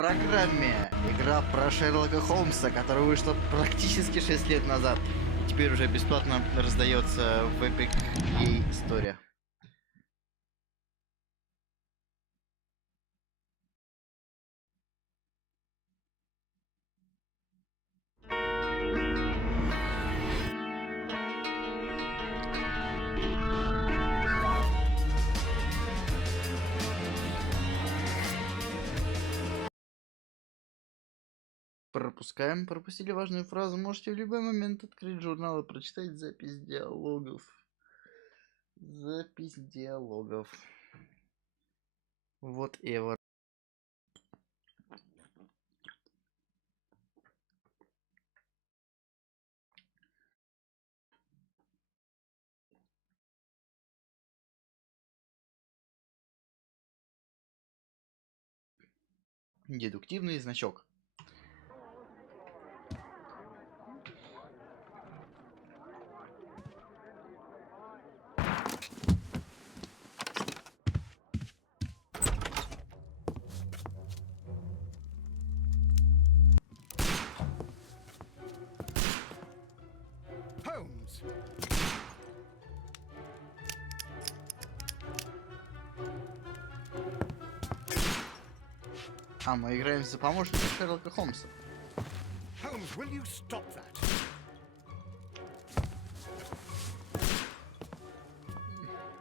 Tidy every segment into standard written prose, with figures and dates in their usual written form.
Программе игра про Шерлока Холмса, которая вышла практически 6 лет назад. И теперь уже бесплатно раздается в Epic Ей Story. Пропускаем. Пропустили важную фразу. Можете в любой момент открыть журнал и прочитать запись диалогов. Запись диалогов. Вот Эва. Дедуктивный значок. Holmes! А, мы играем за помощника Шерлока Холмса. Holmes, will you stop that?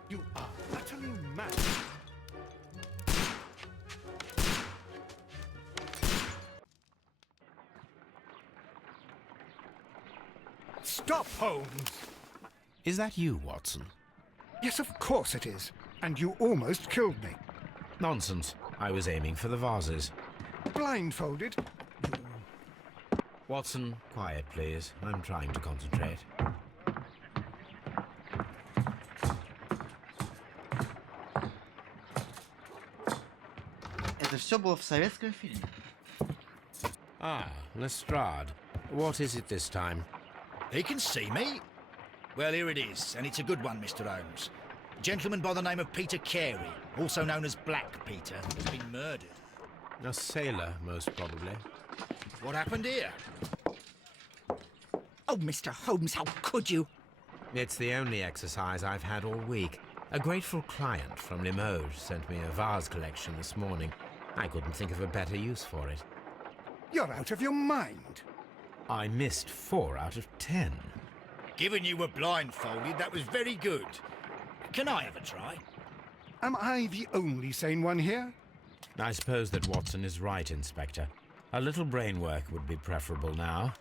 You are utterly mad. Stop, Holmes! Is that you, Watson? Yes, of course it is. And you almost killed me. Nonsense. I was aiming for the vases. Blindfolded? Watson, quiet, please. I'm trying to concentrate. Это все было в советском фильме. Ah, Lestrade. What is it this time? He can see me. Well, here it is, and it's a good one, Mr. Holmes. A gentleman by the name of Peter Carey, also known as Black Peter, has been murdered. A sailor, most probably. What happened here? Oh, Mr. Holmes, how could you? It's the only exercise I've had all week. A grateful client from Limoges sent me a vase collection this morning. I couldn't think of a better use for it. You're out of your mind. I missed 4 out of 10. Given you were blindfolded, that was very good. Can I have a try? Am I the only sane one here? I suppose that Watson is right, Inspector. A little brain work would be preferable now.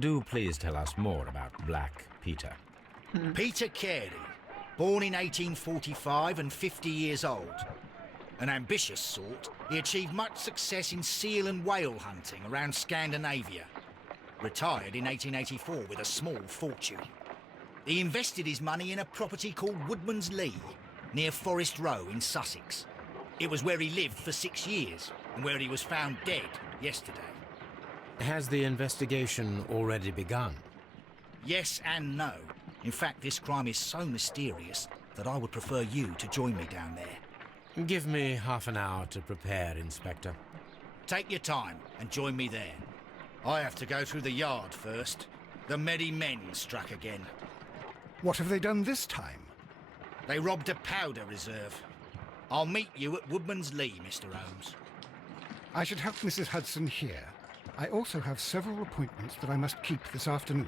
Do please tell us more about Black Peter. Peter Carey, born in 1845 and 50 years old. An ambitious sort, he achieved much success in seal and whale hunting around Scandinavia. Retired in 1884 with a small fortune. He invested his money in a property called Woodman's Lee, near Forest Row in Sussex. It was where he lived for 6 years, and where he was found dead yesterday. Has the investigation already begun? Yes and no. In fact, this crime is so mysterious that I would prefer you to join me down there. Give me half an hour to prepare, Inspector. Take your time and join me there. I have to go through the yard first. The merry men struck again. What have they done this time? They robbed a powder reserve. I'll meet you at Woodman's Lee, Mr. Holmes. I should have Mrs. Hudson here. I also have several appointments that I must keep this afternoon.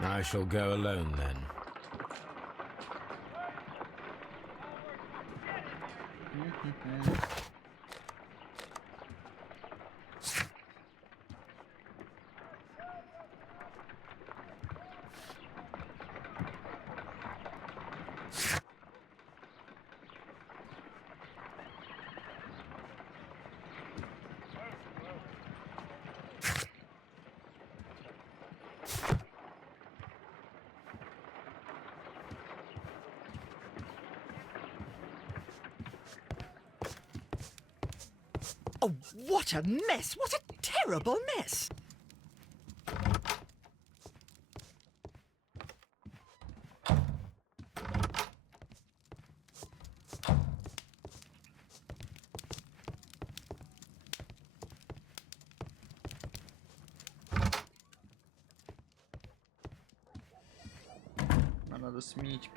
I shall go alone then. Oh, what a mess! What a terrible mess! Надо сменить.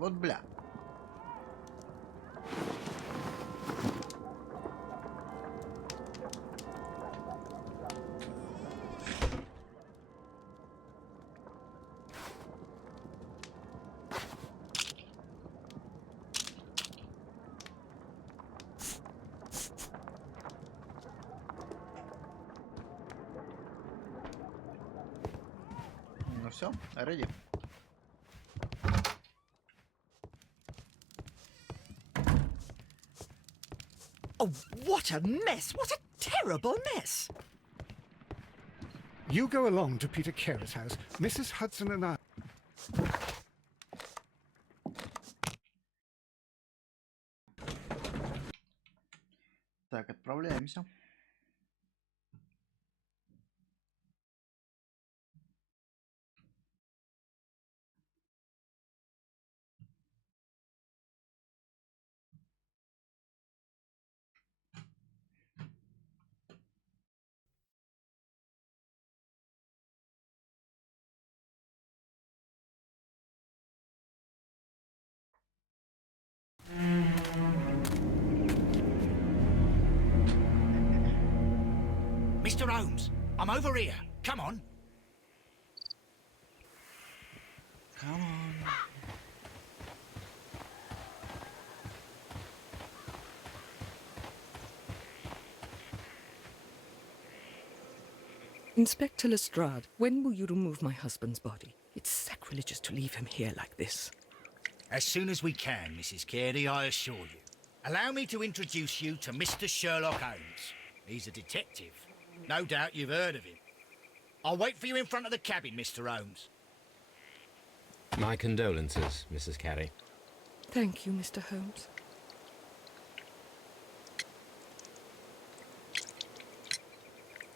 Вот бля. Ну все, ready. Oh, what a mess! What a terrible mess! You go along to Peter Carey's house. Mrs. Hudson and I... Так, отправляемся. Mr. Holmes, I'm over here. Come on. Come on. Inspector Lestrade, when will you remove my husband's body? It's sacrilegious to leave him here like this. As soon as we can, Mrs. Carey, I assure you. Allow me to introduce you to Mr. Sherlock Holmes. He's a detective. No doubt you've heard of him. I'll wait for you in front of the cabin, Mr. Holmes. My condolences, Mrs. Carey. Thank you, Mr. Holmes.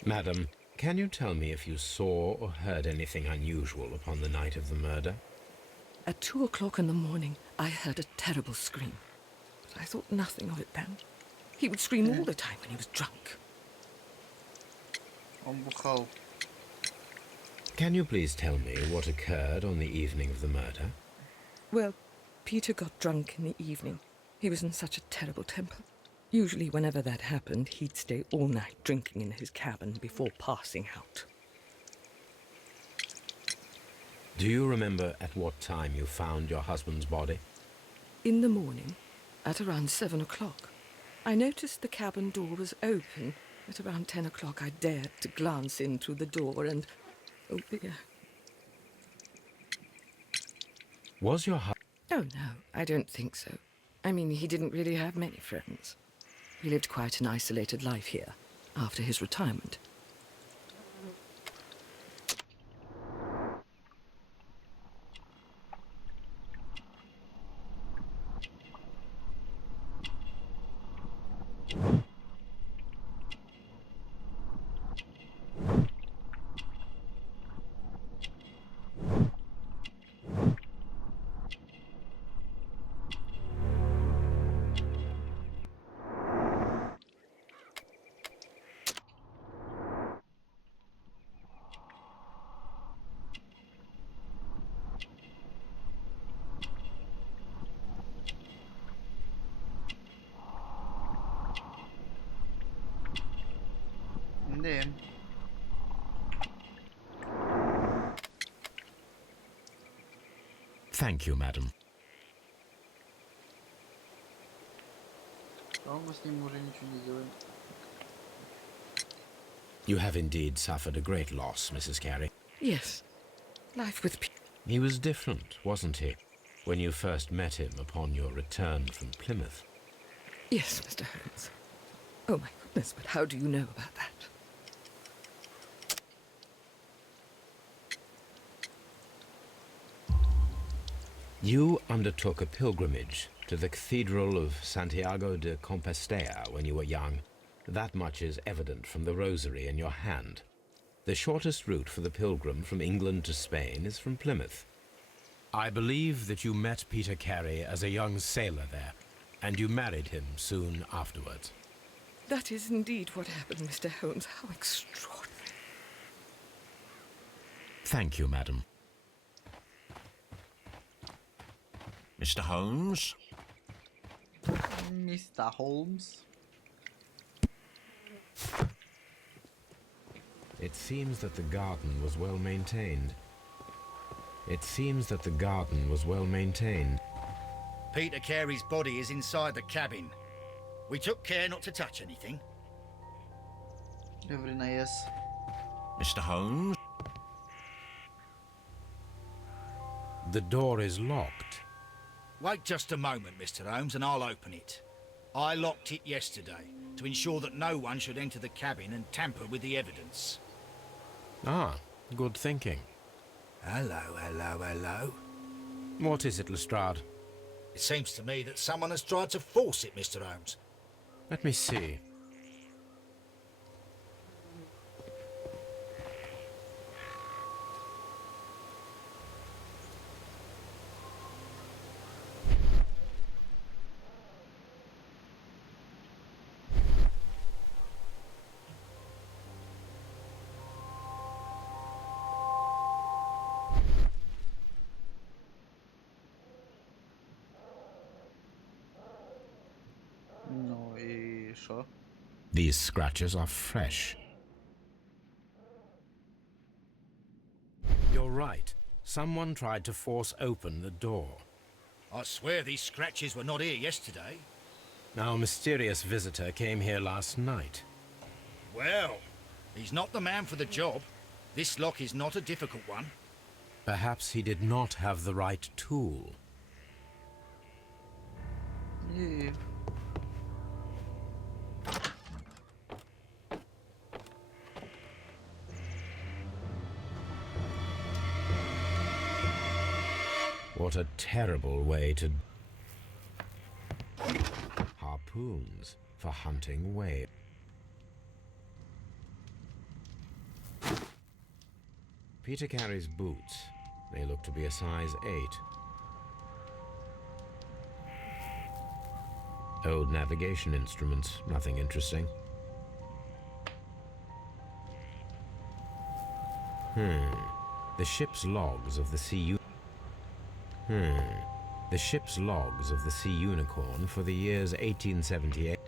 Madam, can you tell me if you saw or heard anything unusual upon the night of the murder? At 2 o'clock in the morning, I heard a terrible scream. But I thought nothing of it then. He would scream all the time when he was drunk. Он бухал. Can you please tell me what occurred on the evening of the murder? Well, Peter got drunk in the evening. He was in such a terrible temper. Usually whenever that happened, he'd stay all night drinking in his cabin before passing out. Do you remember at what time you found your husband's body? In the morning, at around 7 o'clock, I noticed the cabin door was open. At around 10 o'clock, I dared to glance in through the door and... oh dear. Was your husband... Oh, no, I don't think so. I mean, he didn't really have many friends. He lived quite an isolated life here, after his retirement. Да. Thank you, madam. Мы с ним уже ничего не сделаем. You have indeed suffered a great loss, Mrs. Carey. Yes, life with Peter. He was different, wasn't he, when you first met him upon your return from Plymouth? Yes, Mr. Holmes. Oh, my goodness, but how do you know about that? You undertook a pilgrimage to the Cathedral of Santiago de Compostela when you were young. That much is evident from the rosary in your hand. The shortest route for the pilgrim from England to Spain is from Plymouth. I believe that you met Peter Carey as a young sailor there, and you married him soon afterwards. That is indeed what happened, Mr. Holmes. How extraordinary. Thank you, madam. Mr. Holmes? Mr. Holmes. It seems that the garden was well maintained. Peter Carey's body is inside the cabin. We took care not to touch anything. Very nice. Mr. Holmes? The door is locked. Wait just a moment, Mr. Holmes, and I'll open it. I locked it yesterday to ensure that no one should enter the cabin and tamper with the evidence. Ah, good thinking. Hello. What is it, Lestrade? It seems to me that someone has tried to force it, Mr. Holmes. Let me see. Ну и шо? These scratches are fresh. You're right. Someone tried to force open the door. I swear these scratches were not here yesterday. Our mysterious visitor came here last night. Well, he's not the man for the job. This lock is not a difficult one. Perhaps he did not have the right tool. И... What a terrible way to... Harpoons for hunting whale. Peter Carey's boots. They look to be a size 8. Old navigation instruments, nothing interesting. The ship's logs of the Sea The ship's logs of the Sea Unicorn for the years 1878.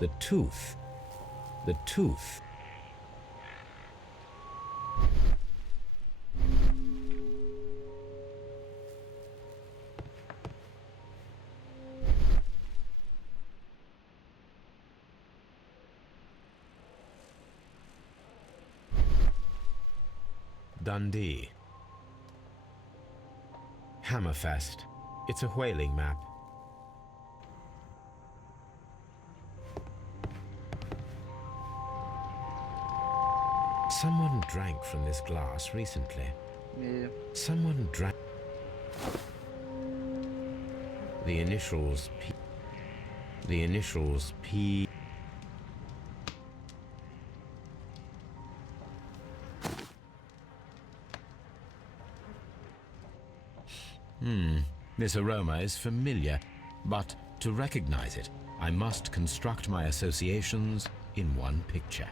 The tooth. Dundee. Hammerfest. It's a whaling map. Someone drank from this glass recently. и... Someone drank... The initials P... The initials P... This aroma is familiar, but to recognize it, I must construct my associations in one picture.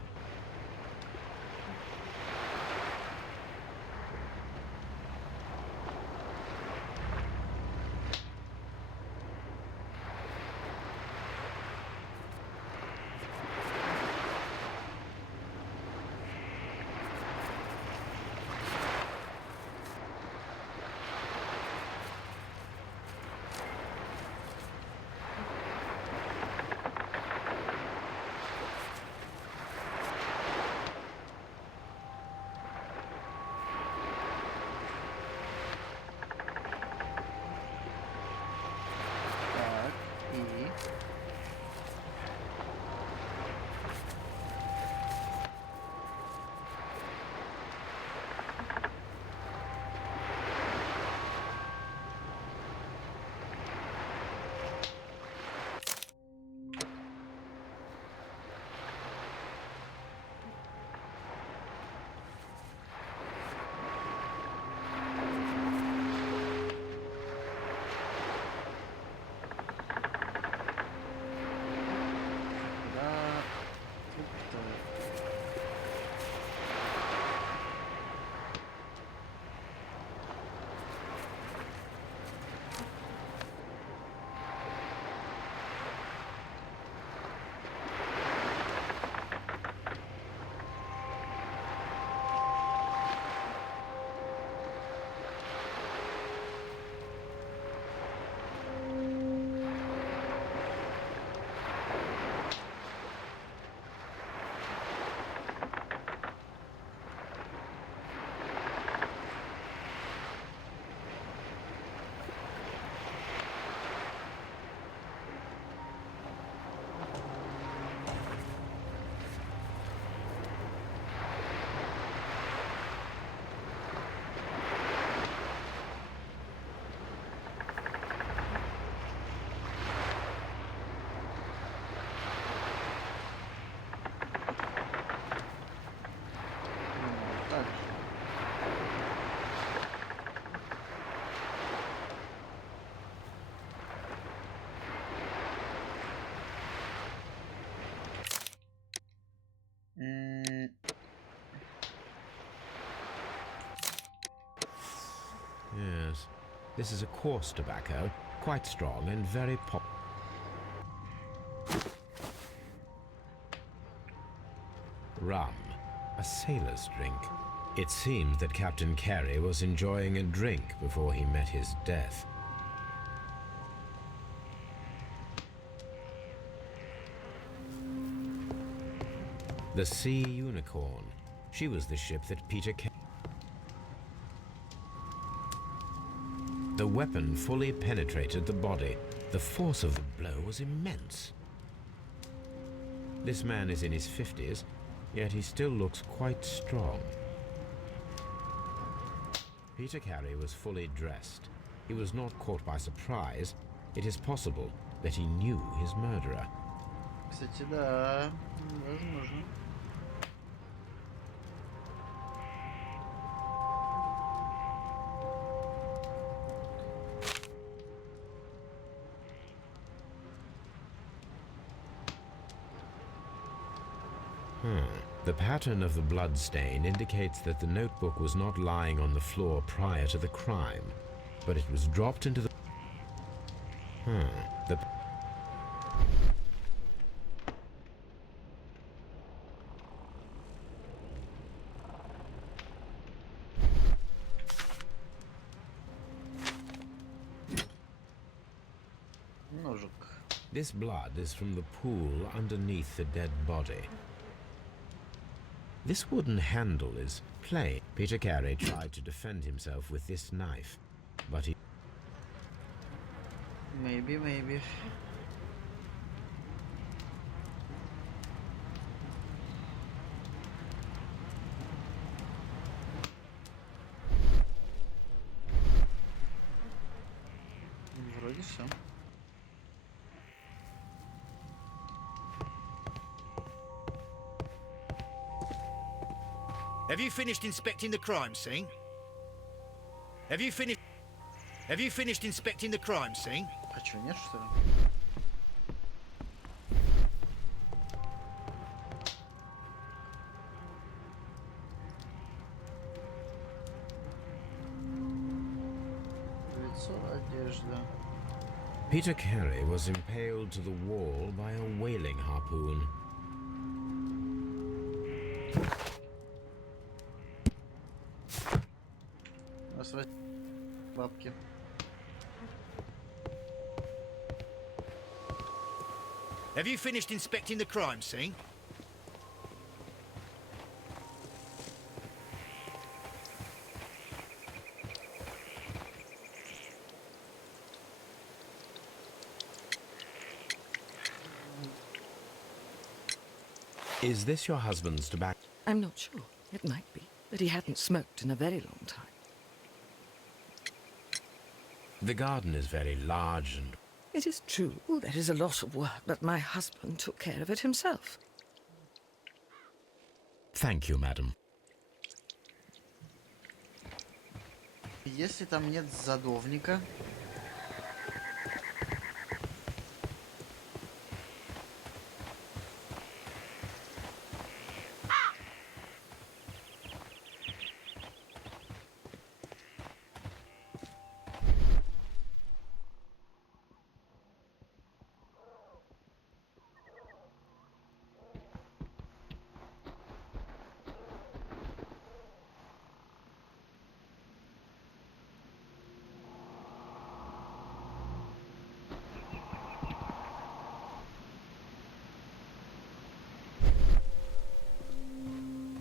This is a coarse tobacco, quite strong and very Rum, a sailor's drink. It seemed that Captain Carey was enjoying a drink before he met his death. The Sea Unicorn. She was the ship that Peter Carey... The weapon fully penetrated the body. The force of the blow was immense. This man is in his 50s, yet he still looks quite strong. Peter Carey was fully dressed. He was not caught by surprise. It is possible that he knew his murderer. Кстати, да, возможно. The pattern of the blood stain indicates that the notebook was not lying on the floor prior to the crime, but it was dropped into the... The... Ножик. This blood is from the pool underneath the dead body. This wooden handle is plain. Peter Carey tried to defend himself with this knife, but he... Maybe. Вроде все. Have you finished inspecting the crime scene? Have you finished inspecting the crime scene? А чё, нет, что ли? Лицо, одежда. Peter Carey was impaled to the wall by a whaling harpoon. Бабки. Have you finished inspecting the crime scene? Is this your husband's tobacco? I'm not sure. It might be, but he hadn't smoked in a very long time. The garden is very large and... It is true, there is a lot of work, but my husband took care of it himself. Thank you, madam. Если там нет задовника...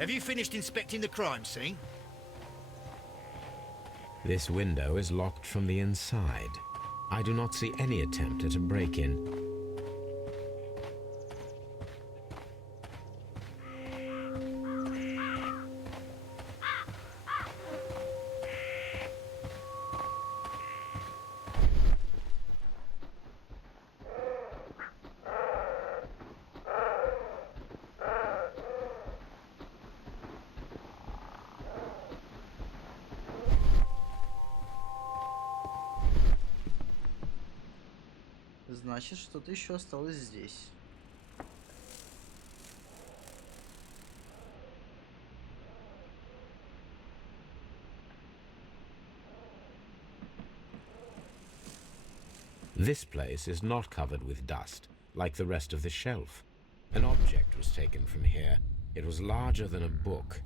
Have you finished inspecting the crime scene? This window is locked from the inside. I do not see any attempt at a break-in. Значит, что-то еще осталось здесь. This place is not covered with dust, like the rest of the shelf. An object was taken from here. It was larger than a book.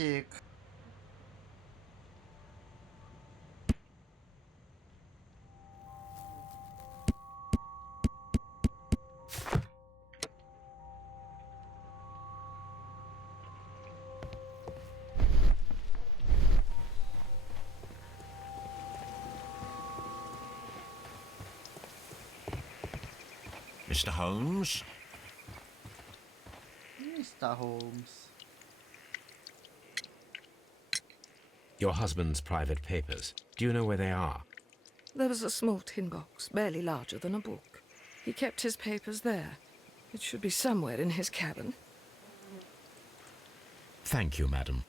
Так. Mr. Holmes? Mr. Holmes. Your husband's private papers. Do you know where they are? There was a small tin box, barely larger than a book. He kept his papers there. It should be somewhere in his cabin. Thank you, madam.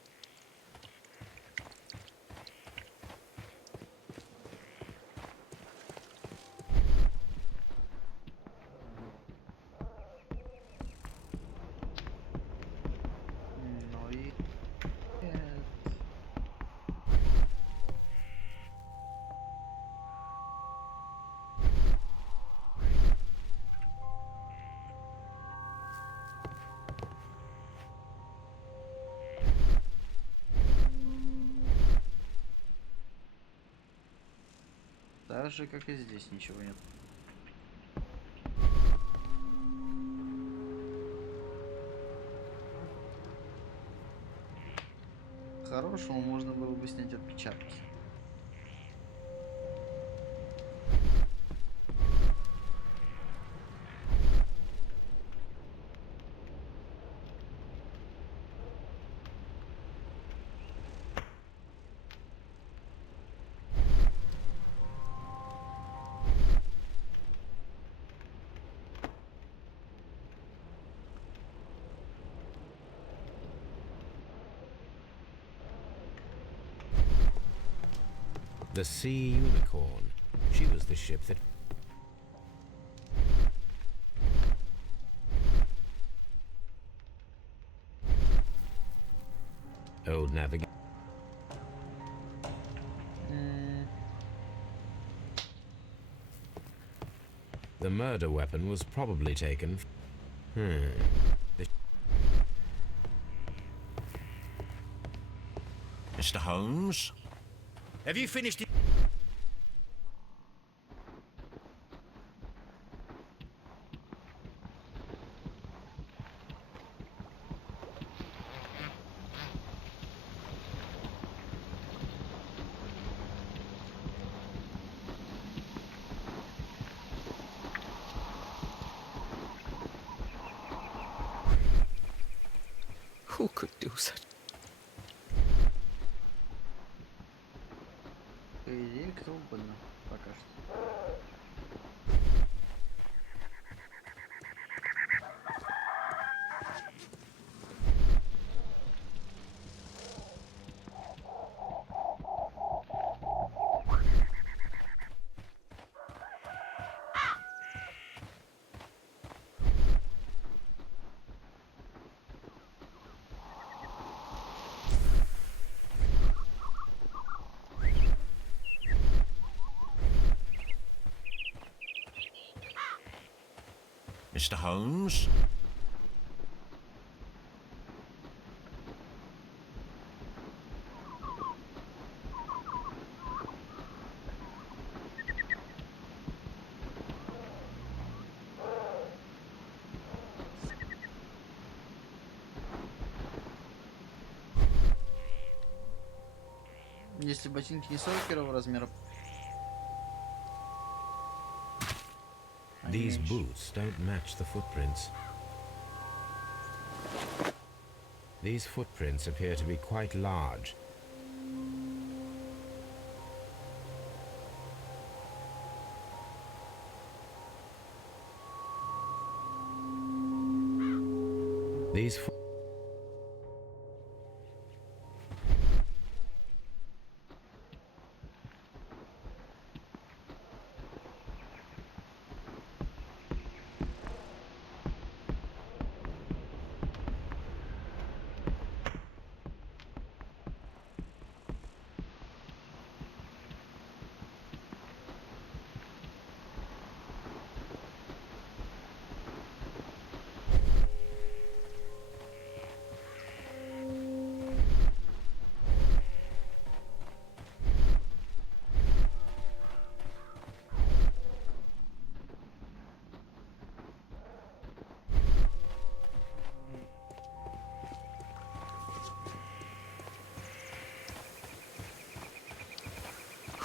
Ну и... Так же, как и здесь, ничего нет. Хорошему можно было бы снять отпечатки. The Sea Unicorn. She was the ship that... Old navigation. The murder weapon was probably taken... The Mr. Holmes? Have you finished it? Who could do such? По идее, кто угодно, пока что. Mr. Holmes? Если ботинки не 41 размера. These boots don't match the footprints. These footprints appear to be quite large. These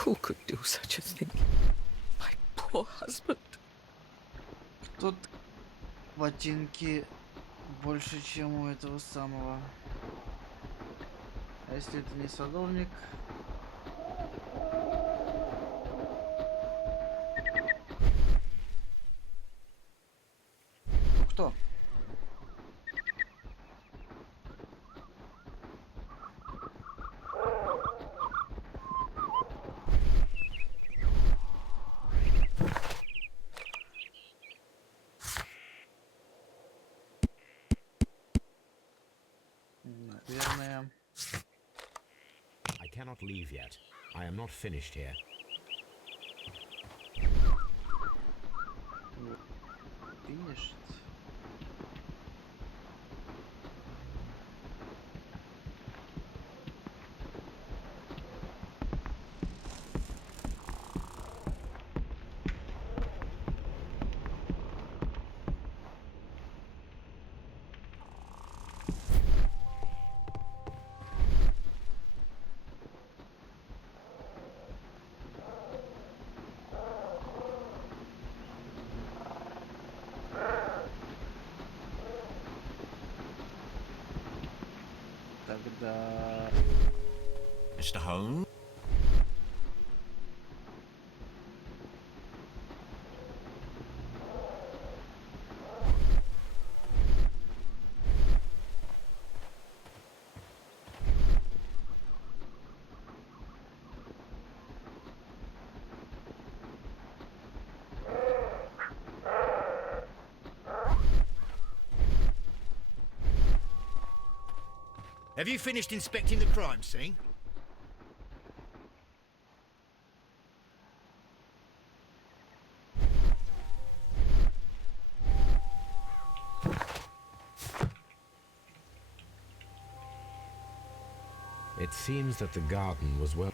Who could do such a thing? My poor husband. Тут ботинки больше, чем у этого самого. А если это не садовник? Ну кто? Наверное. I cannot leave yet. I am not finished here. Finished. Тогда... Mr. Holmes? Have you finished inspecting the crime scene? It seems that the garden was well.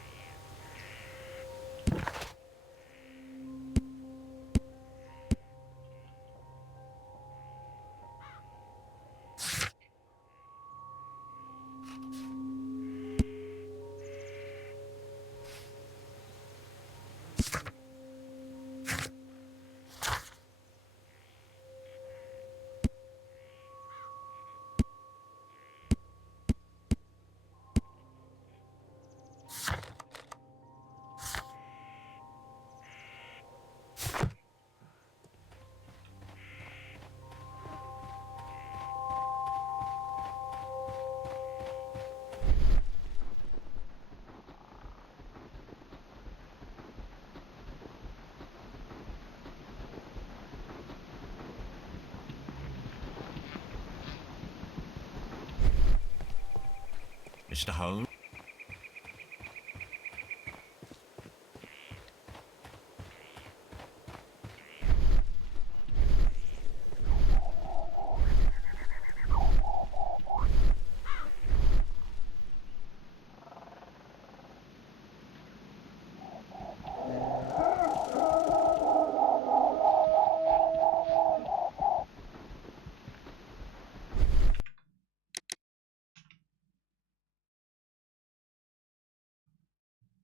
Mr. Holmes?